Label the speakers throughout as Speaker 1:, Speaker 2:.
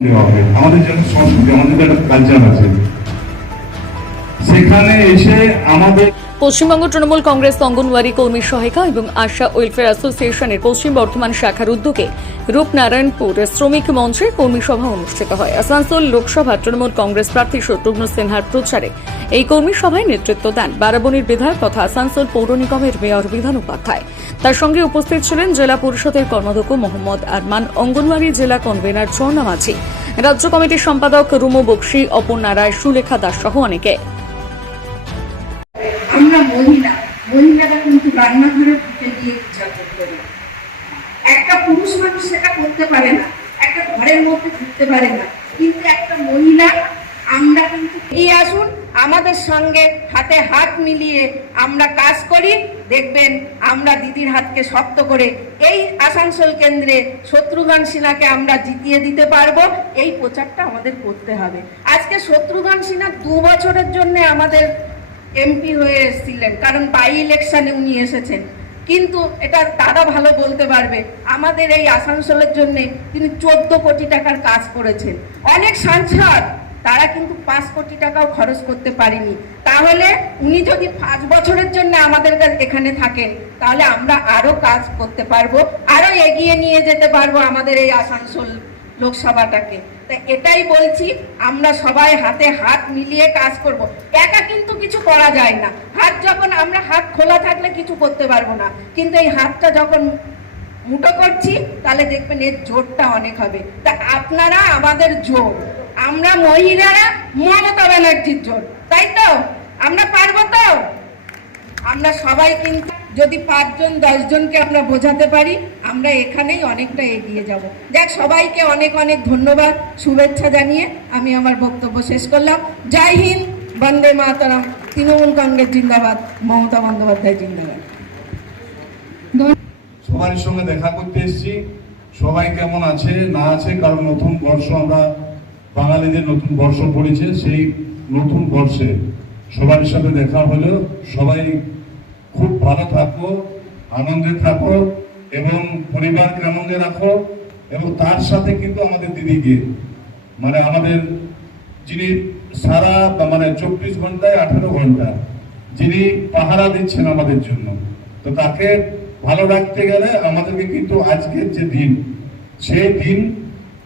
Speaker 1: আমাদের যে সংস্কৃতি, আমাদের একটা কালচার আছে। সেখানে এসে আমাদের
Speaker 2: পশ্চিমবঙ্গ তৃণমূল কংগ্রেস অঙ্গনওয়াড়ি কর্মী সহায়িকা এবং আশা ওয়েলফেয়ার অ্যাসোসিয়েশনের পশ্চিম বর্ধমান শাখার উদ্যোগে রূপনারায়ণপুর শ্রমিক মঞ্চে কর্মী সভা অনুষ্ঠিত হয়। আসানসোল লোকসভা তৃণমূল কংগ্রেস প্রার্থী শত্রুঘ্ন সিনহার প্রচারে এই কর্মী সভায় নেতৃত্ব দেন বারাবণীর বিধায়ক তথা আসানসোল পৌর নিগমের মেয়র বিধান উপাধ্যায়। তার সঙ্গে উপস্থিত ছিলেন জেলা পরিষদের কর্মাধ্যক্ষ মোহাম্মদ আরমান, অঙ্গনওয়াড়ি জেলা কনভেনার ঝর্ণা মাঝি, রাজ্য কমিটির সম্পাদক রুমু বক্সি, অপর্ণা রায়, সুলেখা দাস সহ অনেকে।
Speaker 3: একটা পুরুষ মানুষ সেটা করতে পারে না, একটা ঘরের মধ্যে ঢুকতে পারে না কিন্তু একটা মহিলা আমরা কিন্তু এই আসুন আমাদের সঙ্গে হাতে হাত মিলিয়ে আমরা কাজ করি। দেখবেন আমরা দিদির হাতকে শক্ত করে এই আসানসোল কেন্দ্রে শত্রুঘ্ন সিনহাকে আমরা জিতিয়ে দিতে পারব। এই প্রচারটা আমাদের করতে হবে। আজকে শত্রুঘ্ন সিনহা দু বছরের জন্য আমাদের এমপি হয়ে এসেছিলেন, কারণ বাই ইলেকশানে উনি এসেছেন। কিন্তু এটা দাদা ভালো বলতে পারবে, আমাদের এই আসানসোলের জন্য তিনি চোদ্দ কোটি টাকার কাজ করেছেন। অনেক সাংসদ তারা কিন্তু পাঁচ কোটি টাকাও খরচ করতে পারেনি। তাহলে উনি যদি পাঁচ বছরের জন্য আমাদের কাছে এখানে থাকেন, তাহলে আমরা আরও কাজ করতে পারব আরও এগিয়ে নিয়ে যেতে পারব আমাদের এই আসানসোল লোকসভাটাকে। তা এটাই বলছি, আমরা সবাই হাতে হাত মিলিয়ে কাজ করব। একা কিন্তু কিছু করা যায় না। হাত যখন আমরা হাত খোলা থাকলে কিছু করতে পারব না। কিন্তু এই হাতটা যখন মুঠো করছি, তাহলে দেখবেন এর জোরটা অনেক হবে। তা আপনারা আমাদের জোর। আমরা মহিলারা মমতা ব্যানার্জির জোর তাই তো? আমরা পারব তো? আমরা সবাই কিন্তু যদি পাঁচজন, দশজনকে আমরা বোঝাতে পারি, আমরা এখানেই অনেকটা এগিয়ে যাব। যাক, সবাইকে অনেক অনেক ধন্যবাদ, শুভেচ্ছা জানিয়ে আমি আমার বক্তব্য শেষ করলাম। জয় হিন্দ, বন্দে মাতারাম, তৃণমূল কংগ্রেস জিন্দাবাদ, মমতা বন্দ্যোপাধ্যায় জিন্দাবাদ।
Speaker 1: সবার সঙ্গে দেখা করতে এসেছি। সবাই কেমন আছে, না আছে কারণ নতুন বর্ষ আমরা বাঙালিদের নতুন বর্ষ পড়েছে, সেই নতুন বর্ষে সবার সাথে দেখা হলো সবাই খুব ভালো থাকো, আনন্দে থাকো এবং পরিবারকে আনন্দে রাখো এবং তার সাথে কিন্তু আমাদের দিদিকে মানে আমাদের যিনি সারা মানে চব্বিশ ঘন্টায় আঠেরো ঘণ্টা যিনি পাহারা দিচ্ছেন আমাদের জন্য। তো তাকে ভালো রাখতে গেলে আমাদেরকে কিন্তু আজকের যে দিন, সেই দিন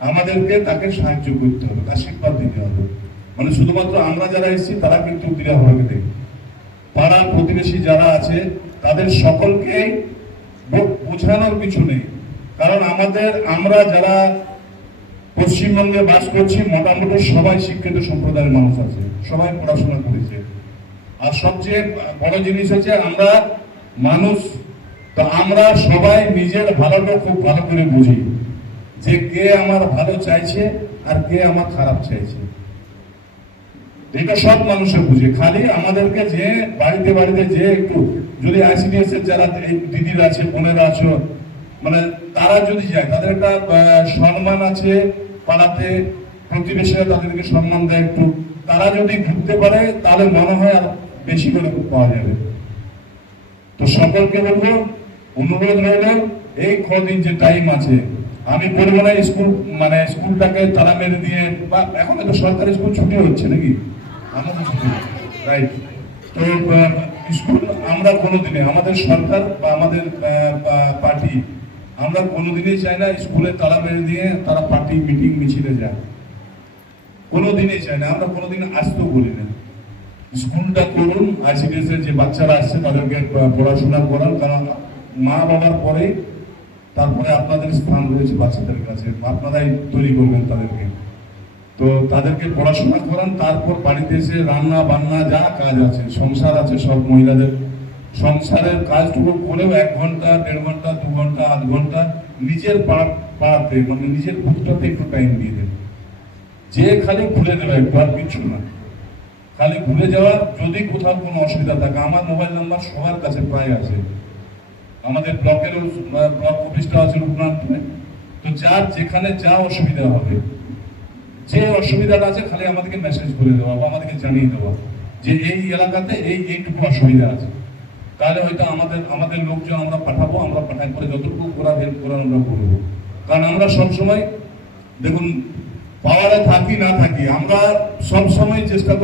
Speaker 1: আমাদেরকে তাকে সাহায্য করতে হবে আশীর্বাদ দিতে হবে। মানে শুধুমাত্র আমরা যারা এসেছি, তারা কিন্তু দৃঢ়ভাবে দেয় পাড়া প্রতিবেশী যারা আছে, তাদের সকলকে বোঝানোর কিছু নেই কারণ আমাদের, আমরা যারা পশ্চিমবঙ্গে বাস করছি, মোটামুটি সবাই শিক্ষিত সম্প্রদায়ের মানুষ আছে, সবাই পড়াশোনা করেছে। আর সবচেয়ে বড় জিনিস হচ্ছে, আমরা মানুষ, তো আমরা সবাই নিজের ভালোটা খুব ভালো করে বুঝি। যে কে আমার ভালো চাইছে আর কে আমার খারাপ চাইছে। এটা সব মানুষের বুঝে। খালি আমাদেরকে যে বাড়িতে বাড়িতে যে একটু যদি আইসিডিএস এর যারা দিদিরা আছে, বোনেরা আছে মানে তারা যদি যায়, তাদের একটা সম্মান আছে পাড়াতে প্রতিবেশীরা তাদেরকে সম্মান দেয় একটু। তারা যদি ঘুরতে পারে, তাহলে মনে হয় আর বেশি করে পাওয়া যাবে। তো সকলকে বলব, অনুরোধ রইল, এই কদিন যে টাইম আছে আমি বলব না স্কুল মানে স্কুলটাকে তালা মেরে দিয়ে, বা এখন তো সরকারি স্কুল ছুটি হচ্ছে নাকি? আমাদের রাইট তো স্কুল আমরা কোনোদিনে আমাদের সরকার বা আমাদের পার্টি, আমরা কোনোদিনই চাই না স্কুলে তালা মেরে দিয়ে তারা পার্টি মিটিং মিছিলে যায় কোনোদিনই চাই না, আমরা কোনোদিন আসতেও বলি না। স্কুলটা করুন আইসিডিএস যে বাচ্চারা আসছে তাদেরকে পড়াশোনা করান, কারণ মা বাবার পরে তারপরে আপনাদের স্থান রয়েছে বাচ্চাদের কাছে। আপনারাই তৈরি করবেন তাদেরকে। তো তাদেরকে পড়াশোনা করান, তারপর বাড়িতে এসে রান্না বান্না যা কাজ আছে, সংসার আছে সব মহিলাদের। সংসারের কাজটুকু করেও এক ঘণ্টা, দেড় ঘণ্টা, দু ঘণ্টা, আধ ঘণ্টা নিজের পাড়াতে মানে নিজের বুথটাতে একটু টাইম দিয়ে দেবে যে খালি ঘুরে দেবে একটু, আর কিছু না। খালি ঘুরে যাওয়ার যদি কোথাও কোনো অসুবিধা থাকে, আমার মোবাইল নাম্বার সবার কাছে প্রায় আছে। আমাদের ব্লকের ব্লক অফিসটা আছে রূপনাথপুরে। তো যার যেখানে যা অসুবিধা হবে, যে অসুবিধাটা আছে খালি আমাদেরকে মেসেজ করে দেওয়া বা আমাদেরকে জানিয়ে দেওয়া যে এই এলাকাতে এই এইটুকু অসুবিধা আছে। তাহলে হয়তো আমাদের আমাদের লোকজন আমরা পাঠাবো, আমরা পাঠাই করে যতটুকু করার হেল্প করার আমরা করব কারণ আমরা সবসময়, দেখুন পাওয়ারে থাকি, না থাকি, আমরা সব সময় চেষ্টা করি